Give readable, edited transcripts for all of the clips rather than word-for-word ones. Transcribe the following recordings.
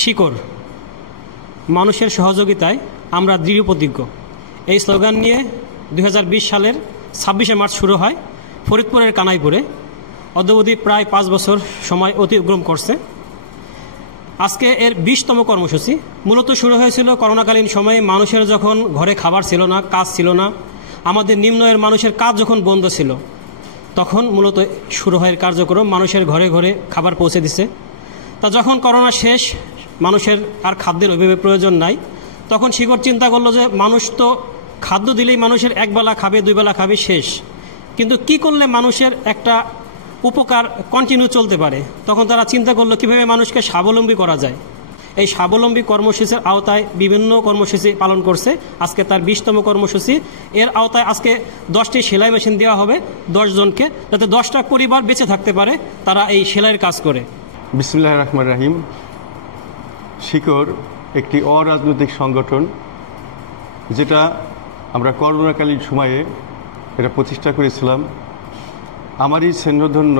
শিকড়, মানুষের সহযোগিতায় আমরা দৃঢ় প্রতিজ্ঞ। এই স্লোগান নিয়ে 2020 সালের 26শে মার্চ শুরু হয় ফরিদপুরের কানাইপুরে। অদ্যাবধি প্রায় 5 বছর সময় অতিক্রম করছে। আজকে এর 20তম কর্মসূচি। মূলত শুরু হয়েছিল করোনাকালীন সময়ে, মানুষের যখন ঘরে খাবার ছিল না, কাজ ছিল না, আমাদের নিম্ন আয়ের মানুষের কাজ যখন বন্ধ ছিল, তখন মূলত শুরু হয় কার্যক্রম। মানুষের ঘরে ঘরে খাবার পৌঁছে দিছে। তা যখন করোনা শেষ, মানুষের আর খাদ্যের ওইভাবে প্রয়োজন নাই, তখন শিকড় চিন্তা করলো যে মানুষ তো খাদ্য দিলেই মানুষের একবেলা খাবে, 2 বেলা খাবে, শেষ। কিন্তু কি করলে মানুষের একটা উপকার কন্টিনিউ চলতে পারে, তখন তারা চিন্তা করলো কীভাবে মানুষকে স্বাবলম্বী করা যায়। এই স্বাবলম্বী কর্মসূচির আওতায় বিভিন্ন কর্মসূচি পালন করছে। আজকে তার 20তম কর্মসূচি। এর আওতায় আজকে 10টি সেলাই মেশিন দেওয়া হবে 10 জনকে, যাতে 10টা পরিবার বেঁচে থাকতে পারে তারা এই সেলাইয়ের কাজ করে। বিসমিল্লাহির রহমানির রহিম। শিকড় একটি অরাজনৈতিক সংগঠন, যেটা আমরা করোনাকালীন সময়ে এটা প্রতিষ্ঠা করেছিলাম। আমারই স্নেহধন্য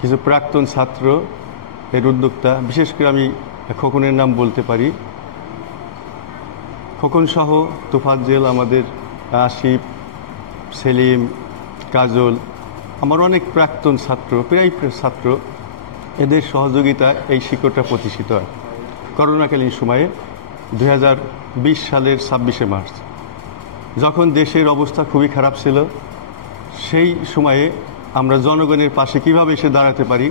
কিছু প্রাক্তন ছাত্র এর উদ্যোক্তা, বিশেষ করে আমি খোকনের নাম বলতে পারি। খোকন সহ তোফাজ্জেল, আমাদের আসিফ, সেলিম, কাজল, আমার অনেক প্রাক্তন ছাত্র, প্রায় ছাত্র, এদের সহযোগিতায় এই শিকড়টা প্রতিষ্ঠিত হয় করোনাকালীন সময়ে 2020 সালের 26শে মার্চ, যখন দেশের অবস্থা খুবই খারাপ ছিল। সেই সময়ে আমরা জনগণের পাশে কিভাবে এসে দাঁড়াতে পারি,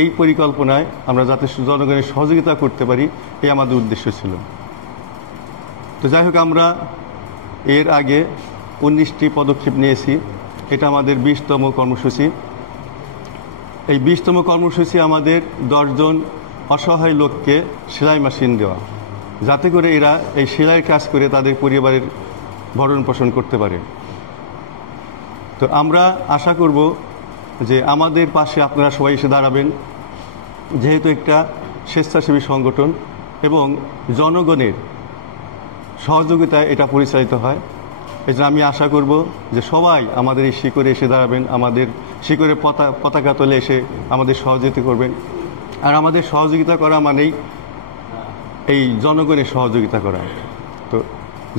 এই পরিকল্পনায় আমরা যাতে জনগণের সহযোগিতা করতে পারি, এই আমাদের উদ্দেশ্য ছিল। তো যাই হোক, আমরা এর আগে 19টি পদক্ষেপ নিয়েছি। এটা আমাদের 20তম কর্মসূচি। এই 20তম কর্মসূচি আমাদের 10 জন অসহায় লোককে সেলাই মেশিন দেওয়া, যাতে করে এরা এই সেলাই কাজ করে তাদের পরিবারের ভরণ পোষণ করতে পারে। তো আমরা আশা করব যে আমাদের পাশে আপনারা সবাই এসে দাঁড়াবেন, যেহেতু একটা স্বেচ্ছাসেবী সংগঠন এবং জনগণের সহযোগিতায় এটা পরিচালিত হয়। এই জন্য আমি আশা করব যে সবাই আমাদের এই শিকড়ে এসে দাঁড়াবেন, আমাদের শিকড়ের পতাকা তলে এসে আমাদের সহযোগিতা করবেন। আর আমাদের সহযোগিতা করা মানেই এই জনগণের সহযোগিতা করা। তো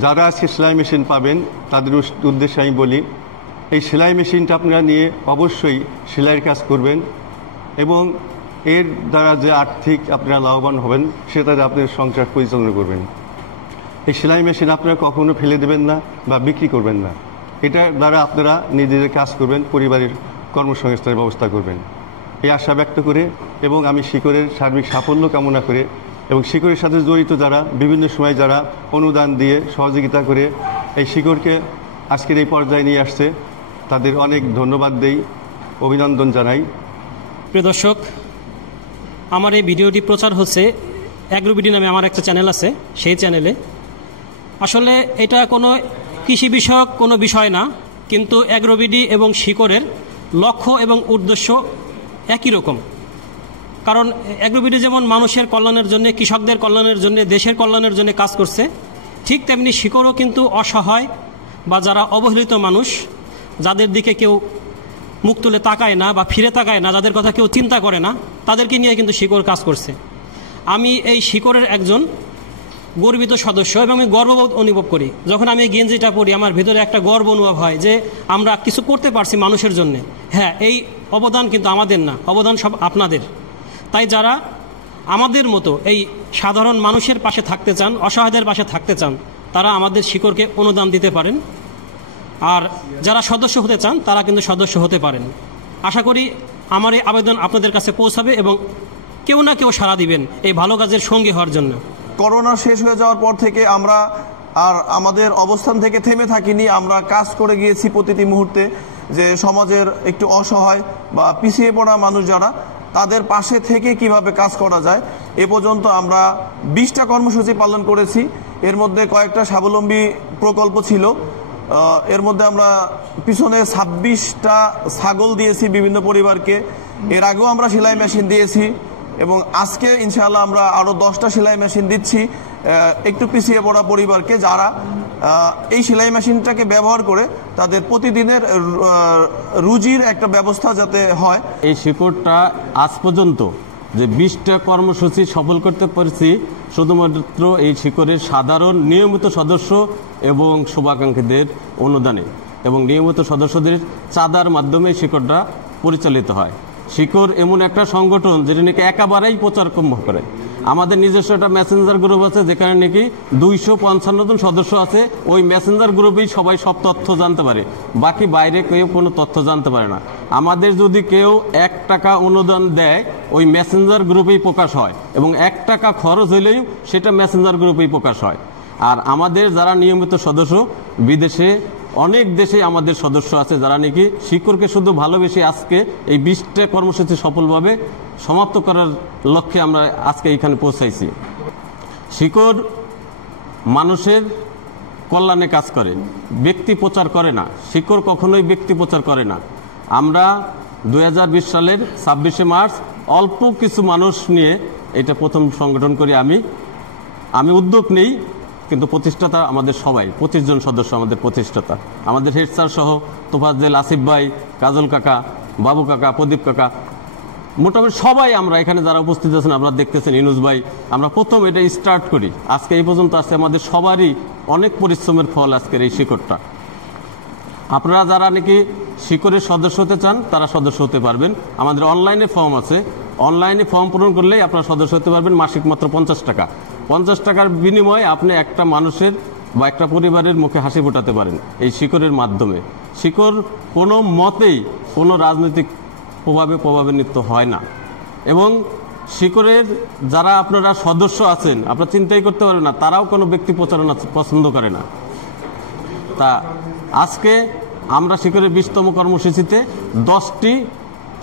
যারা আজকে সেলাই মেশিন পাবেন, তাদের উদ্দেশ্যে আমি বলি, এই সেলাই মেশিনটা আপনারা নিয়ে অবশ্যই সেলাইয়ের কাজ করবেন এবং এর দ্বারা যে আর্থিক আপনারা লাভবান হবেন, সেটাতে আপনার সংসার পরিচালনা করবেন। এই সেলাই মেশিন আপনারা কখনো ফেলে দেবেন না বা বিক্রি করবেন না। এটার দ্বারা আপনারা নিজেদের কাজ করবেন, পরিবারের কর্মসংস্থানের ব্যবস্থা করবেন, এই আশা ব্যক্ত করে এবং আমি শিকড়ের সার্বিক সাফল্য কামনা করে এবং শিকড়ের সাথে জড়িত যারা বিভিন্ন সময় যারা অনুদান দিয়ে সহযোগিতা করে এই শিকড়কে আজকের এই পর্যায়ে নিয়ে আসছে, তাদের অনেক ধন্যবাদ দেই, অভিনন্দন জানাই। প্রিয় দর্শক, আমার এই ভিডিওটি প্রচার হচ্ছে অ্যাগ্রোবিডি নামে আমার একটা চ্যানেল আছে, সেই চ্যানেলে। আসলে এটা কোনো কৃষি বিষয়ক কোনো বিষয় না, কিন্তু অ্যাগ্রোবিডি এবং শিকড়ের লক্ষ্য এবং উদ্দেশ্য একই রকম। কারণ অ্যাগ্রোবিডি যেমন মানুষের কল্যাণের জন্য, কৃষকদের কল্যাণের জন্য, দেশের কল্যাণের জন্য কাজ করছে, ঠিক তেমনি শিকড়ও কিন্তু অসহায় বা যারা অবহেলিত মানুষ, যাদের দিকে কেউ মুখ তুলে তাকায় না বা ফিরে তাকায় না, যাদের কথা কেউ চিন্তা করে না, তাদেরকে নিয়ে কিন্তু শিকড় কাজ করছে। আমি এই শিকড়ের একজন গর্বিত সদস্য এবং আমি গর্ববোধ অনুভব করি। যখন আমি গেঞ্জিটা পরি, আমার ভিতরে একটা গর্ব অনুভব হয় যে আমরা কিছু করতে পারছি মানুষের জন্য। হ্যাঁ, এই অবদান কিন্তু আমাদের না, অবদান সব আপনাদের। তাই যারা আমাদের মতো এই সাধারণ মানুষের পাশে থাকতে চান, অসহায়দের পাশে থাকতে চান, তারা আমাদের শিকড়কে অনুদান দিতে পারেন। আর যারা সদস্য হতে চান, তারা কিন্তু সদস্য হতে পারেন। আশা করি আমার এই আবেদন আপনাদের কাছে পৌঁছাবে এবং কেউ না কেউ সাড়া দিবেন এই ভালো কাজের সঙ্গী হওয়ার জন্য। করোনা শেষ হয়ে যাওয়ার পর থেকে আমরা আর আমাদের অবস্থান থেকে থেমে থাকিনি। আমরা কাজ করে গিয়েছি প্রতিটি মুহূর্তে, যে সমাজের একটু অসহায় বা পিছিয়ে পড়া মানুষ যারা, তাদের পাশে থেকে কিভাবে কাজ করা যায়। এ পর্যন্ত আমরা 20টা কর্মসূচি পালন করেছি। এর মধ্যে কয়েকটা স্বাবলম্বী প্রকল্প ছিল। এর মধ্যে আমরা পিছনে 26টা ছাগল দিয়েছি বিভিন্ন পরিবারকে। এর আগেও আমরা সেলাই মেশিন দিয়েছি এবং আজকে ইনশাআল্লাহ আমরা আরও 10টা সেলাই মেশিন দিচ্ছি একটু পিছিয়ে পড়া পরিবারকে, যারা এই সেলাই মেশিনটাকে ব্যবহার করে তাদের প্রতিদিনের রুজির একটা ব্যবস্থা যাতে হয়। এই শিকড়টা আজ পর্যন্ত যে 20টা কর্মসূচি সফল করতে পারছি শুধুমাত্র এই শিকড়ের সাধারণ নিয়মিত সদস্য এবং শুভাকাঙ্ক্ষীদের অনুদানে এবং নিয়মিত সদস্যদের চাঁদার মাধ্যমে শিকড়টা পরিচালিত হয়। শিকড় এমন একটা সংগঠন যেটা নাকি একেবারেই প্রচার করে। আমাদের নিজস্ব একটা মেসেঞ্জার গ্রুপ আছে যেখানে নাকি 255 জন সদস্য আছে। ওই মেসেঞ্জার গ্রুপেই সবাই সব তথ্য জানতে পারে, বাকি বাইরে কেউ কোনো তথ্য জানতে পারে না। আমাদের যদি কেউ 1 টাকা অনুদান দেয় ওই মেসেঞ্জার গ্রুপেই প্রকাশ হয় এবং 1 টাকা খরচ হইলেও সেটা মেসেঞ্জার গ্রুপেই প্রকাশ হয়। আর আমাদের যারা নিয়মিত সদস্য, বিদেশে অনেক দেশে আমাদের সদস্য আছে যারা নাকি শিকড়কে শুধু ভালোবেসে আজকে এই 20টা কর্মসূচি সফলভাবে সমাপ্ত করার লক্ষ্যে আমরা আজকে এখানে পৌঁছাইছি। শিকড় মানুষের কল্যাণে কাজ করে, ব্যক্তি প্রচার করে না। শিকড় কখনোই ব্যক্তি প্রচার করে না। আমরা 2020 সালের 26শে মার্চ অল্প কিছু মানুষ নিয়ে এটা প্রথম সংগঠন করি। আমি উদ্যোগ নেই, কিন্তু প্রতিষ্ঠাতা আমাদের সবাই, 25 জন সদস্য আমাদের প্রতিষ্ঠাতা। আমাদের হেড স্যার সহ তোফাজ্জেল, আসিফ ভাই, কাজল কাকা, বাবু কাকা, প্রদীপ কাকা, মোটামুটি সবাই আমরা এখানে যারা উপস্থিত আছেন, আপনারা দেখতেছেন ইনুস ভাই, আমরা প্রথম এটা স্টার্ট করি। আজকে এই পর্যন্ত আছে আমাদের সবারই অনেক পরিশ্রমের ফল আজকের এই শিকড়টা। আপনারা যারা নাকি শিকড়ের সদস্য হতে চান তারা সদস্য হতে পারবেন। আমাদের অনলাইনে ফর্ম আছে, অনলাইনে ফর্ম পূরণ করলেই আপনারা সদস্য হতে পারবেন। মাসিক মাত্র 50 টাকা। 50 টাকার বিনিময়ে আপনি একটা মানুষের বা একটা পরিবারের মুখে হাসি ফোটাতে পারেন এই শিকড়ের মাধ্যমে। শিকড় কোনো মতেই কোনো রাজনৈতিক প্রভাবান্বিত হয় না এবং শিকড়ের যারা আপনারা সদস্য আছেন আপনারা চিন্তাই করতে পারেন না, তারাও কোনো ব্যক্তি প্রচারণা পছন্দ করে না। তা আজকে আমরা শিকড়ের 20তম কর্মসূচিতে 10টি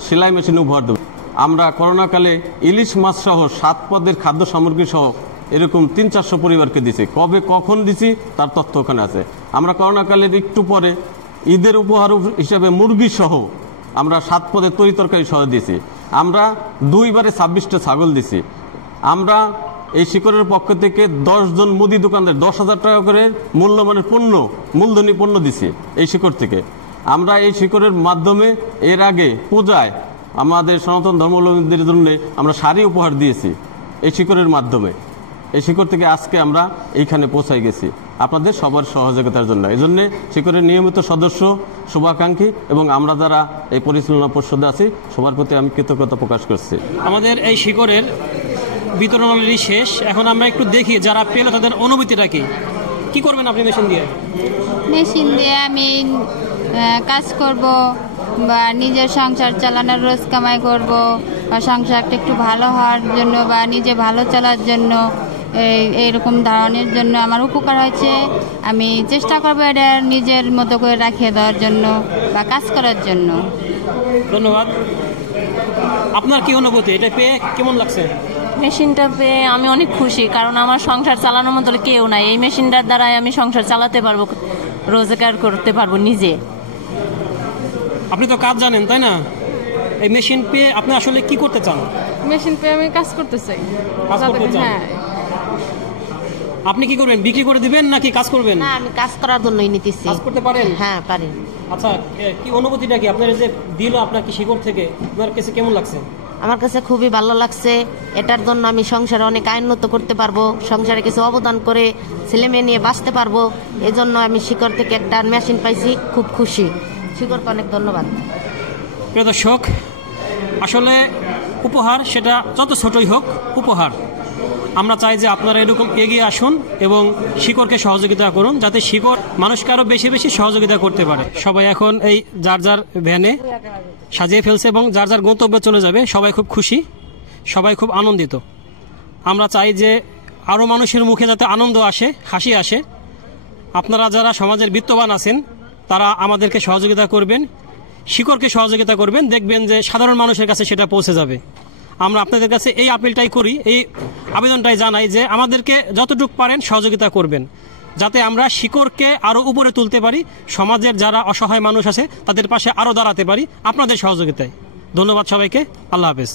সেলাই মেশিন উপহার দেব। আমরা করোনাকালে ইলিশ মাছ সহ 7 পদের খাদ্য সামগ্রী সহ এরকম 300-400 পরিবারকে দিছি। কবে কখন দিছি তার তথ্য ওখানে আছে। আমরা করোনাকালের একটু পরে ঈদের উপহার হিসাবে মুরগি সহ আমরা 7 পদের তরি তরকারি সহ দিয়েছি। আমরা 2 বারে 26টা ছাগল দিছি। আমরা এই শিকড়ের পক্ষ থেকে 10 জন মুদি দোকানদার 10,000 টাকা করে মূল্যমানের পণ্য, মূলধনী পণ্য দিছি এই শিকড় থেকে। আমরা এই শিকড়ের মাধ্যমে এর আগে পূজায় আমাদের সনাতন ধর্মাবলম্বীদের জন্য আমরা শাড়ি উপহার দিয়েছি এই শিকড়ের মাধ্যমে। এই শিকড় থেকে আজকে আমরা এইখানে পৌঁছাই গেছি আপনাদের সবার সহযোগিতার জন্য। এই জন্যে শিকড়ের নিয়মিত সদস্য, শুভাকাঙ্ক্ষী এবং আমরা যারা এই পরিচালনা পর্ষদে আছি সবার প্রতি আমি কৃতজ্ঞতা প্রকাশ করছি। আমাদের এই শিকড়ের বিতরণ অলরেডি শেষ। এখন আমরা একটু দেখি যারা পেল তাদের অনুভূতিটা কি করবেন আপনি মেশিন দিয়ে? মেশিন দিয়ে আমি কাজ করব বা নিজের সংসার চালানোর, রোজ কামাই করব বা সংসারটা একটু ভালো হওয়ার জন্য বা নিজে ভালো চলার জন্য, এইরকম ধারণের জন্য আমার উপকার হয়েছে। আমি চেষ্টা করবো এটা নিজের মতো করে রাখিয়ে দেওয়ার জন্য বা কাজ করার জন্য। ধন্যবাদ। আপনার কি অনুভূতি, এটা পেয়ে কেমন লাগছে? মেশিনটা পেয়ে আমি অনেক খুশি, কারণ আমার সংসার চালানোর মতো কেউ নাই। এই মেশিনটার দ্বারাই আমি সংসার চালাতে পারবো, রোজগার করতে পারবো নিজে। আপনি তো কাজ জানেন তাই না? এই মেশিন পেয়ে আপনি আসলে কি করতে চান? মেশিন পেয়ে আমি কাজ করতে চাই। কাজ করতে চান? হ্যাঁ। আপনি কি করবেন, বিক্রি করে দিবেন নাকি কাজ করবেন? না, আমি কাজ করার জন্যই নিতেছি। কাজ করতে পারেন? হ্যাঁ, পারি। আচ্ছা, কি অনুভূতিটা কি আপনার যে দিল আপনার কি শিকড় থেকে, আপনার কাছে কেমন লাগছে? আমার কাছে খুবই ভালো লাগছে। এটার জন্য আমি সংসারে অনেক উন্নত করতে পারবো, সংসারে কিছু অবদান করে ছেলে মেয়ে নিয়ে বাঁচতে পারবো। এই জন্য আমি শিকড় থেকে একটা মেশিন পাইছি, খুব খুশি। শিকড়কে অনেক ধন্যবাদ। প্রিয় দর্শক, আসলে উপহার সেটা যত ছোটই হোক উপহার। আমরা চাই যে আপনারা এরকম এগিয়ে আসুন এবং শিকড়কে সহযোগিতা করুন, যাতে শিকড় মানুষকে আরও বেশি বেশি সহযোগিতা করতে পারে। সবাই এখন এই যার যার ভ্যানে সাজিয়ে ফেলছে এবং যার যার গন্তব্যে চলে যাবে। সবাই খুব খুশি, সবাই খুব আনন্দিত। আমরা চাই যে আরও মানুষের মুখে যাতে আনন্দ আসে, হাসি আসে। আপনারা যারা সমাজের বিত্তবান আছেন তারা আমাদেরকে সহযোগিতা করবেন, শিকড়কে সহযোগিতা করবেন, দেখবেন যে সাধারণ মানুষের কাছে সেটা পৌঁছে যাবে। আমরা আপনাদের কাছে এই আপিলটাই করি, এই আবেদনটাই জানাই যে আমাদেরকে যতটুকু পারেন সহযোগিতা করবেন, যাতে আমরা শিকড়কে আরও উপরে তুলতে পারি, সমাজের যারা অসহায় মানুষ আছে তাদের পাশে আরও দাঁড়াতে পারি আপনাদের সহযোগিতায়। ধন্যবাদ সবাইকে। আল্লাহ হাফেজ।